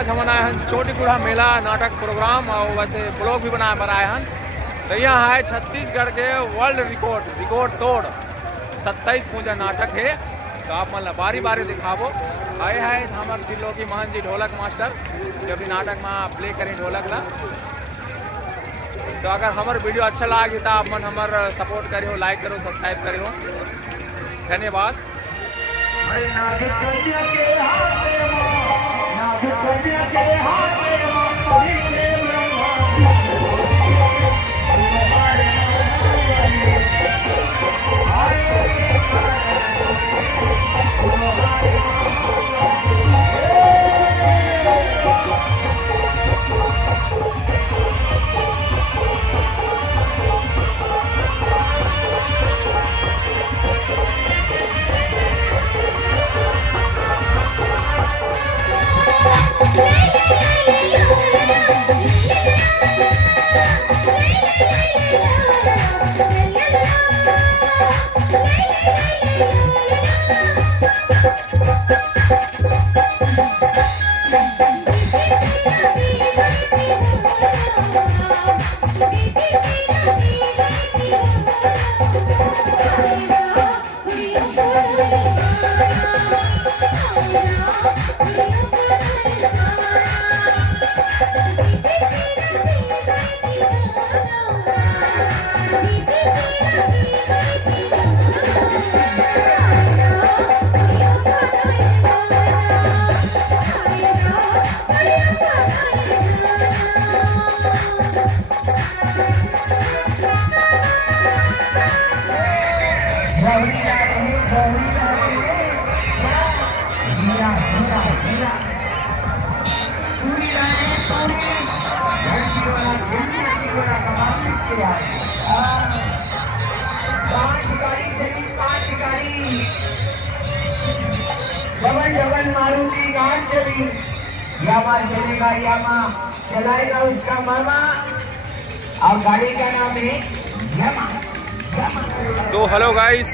आज हम आए हैं चोटीगुड़ा मेला नाटक प्रोग्राम और वैसे ब्लॉग भी बनाए हैं। तो यहाँ है छत्तीसगढ़ के वर्ल्ड रिकॉर्ड तोड़ 27 पूजा नाटक है। तो आप मतलब बारी बारी दिखाबो आए हैं हमारे त्रिलोकी महन जी ढोलक मास्टर जो भी नाटक में प्ले करें ढोलक ला। तो अगर हमारे वीडियो अच्छा लगे तो आप मन हमारे सपोर्ट करियो, लाइक करो, सब्सक्राइब करियो। धन्यवाद। डबल मारुति गाड़ी चली यामा चलेगा, यामा चलाएगा उसका मामा और गाड़ी का नाम है यामा। तो हेलो गाइस,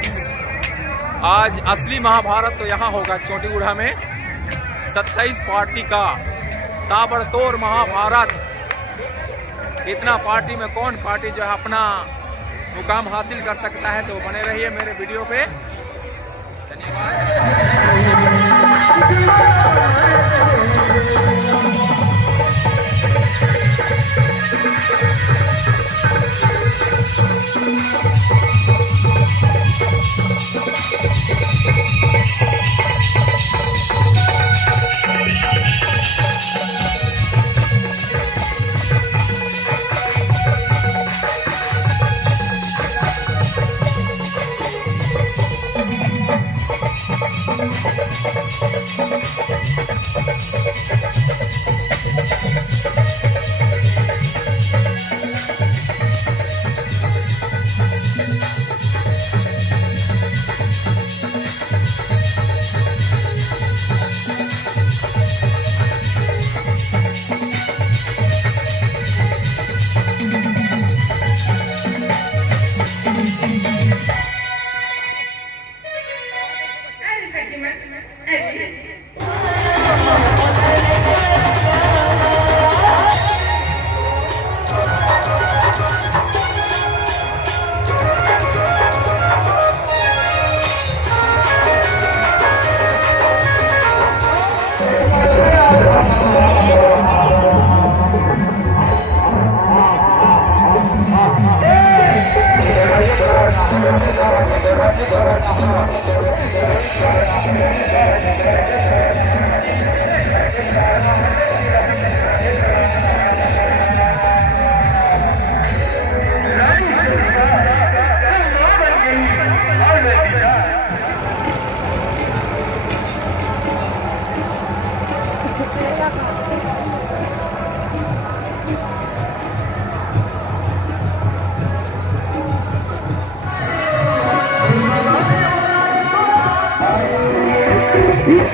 आज असली महाभारत तो यहाँ होगा चोटीगुड़ा में। 27 पार्टी का ताबड़तोड़ महाभारत। इतना पार्टी में कौन पार्टी जो है अपना मुकाम हासिल कर सकता है। तो बने रहिए मेरे वीडियो पे।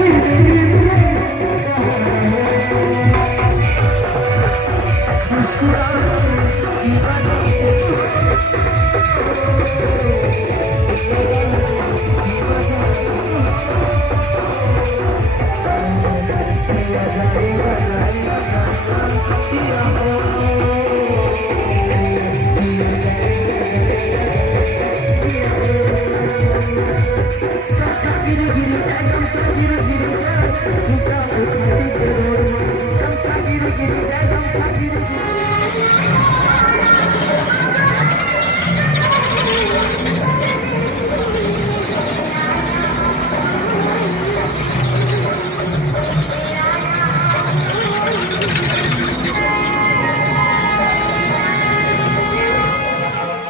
Thank you.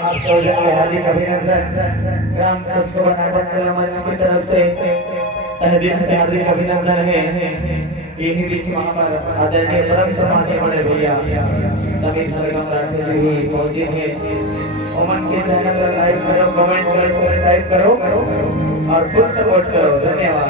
आपको हार्दिक अभिनंदन। ग्राम संस्कृत मंडल मंच की तरफ से तहे दिल से हार्दिक अभिनंदन है। यही बीच में पर आदरणीय परम समाज बड़े भैया समीर सरगम राठौर जी भी पहुंचे हैं। ओमन के चैनल पर लाइक करो, कमेंट करो, सब्सक्राइब करो और फुल सपोर्ट करो। धन्यवाद।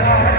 Thank you.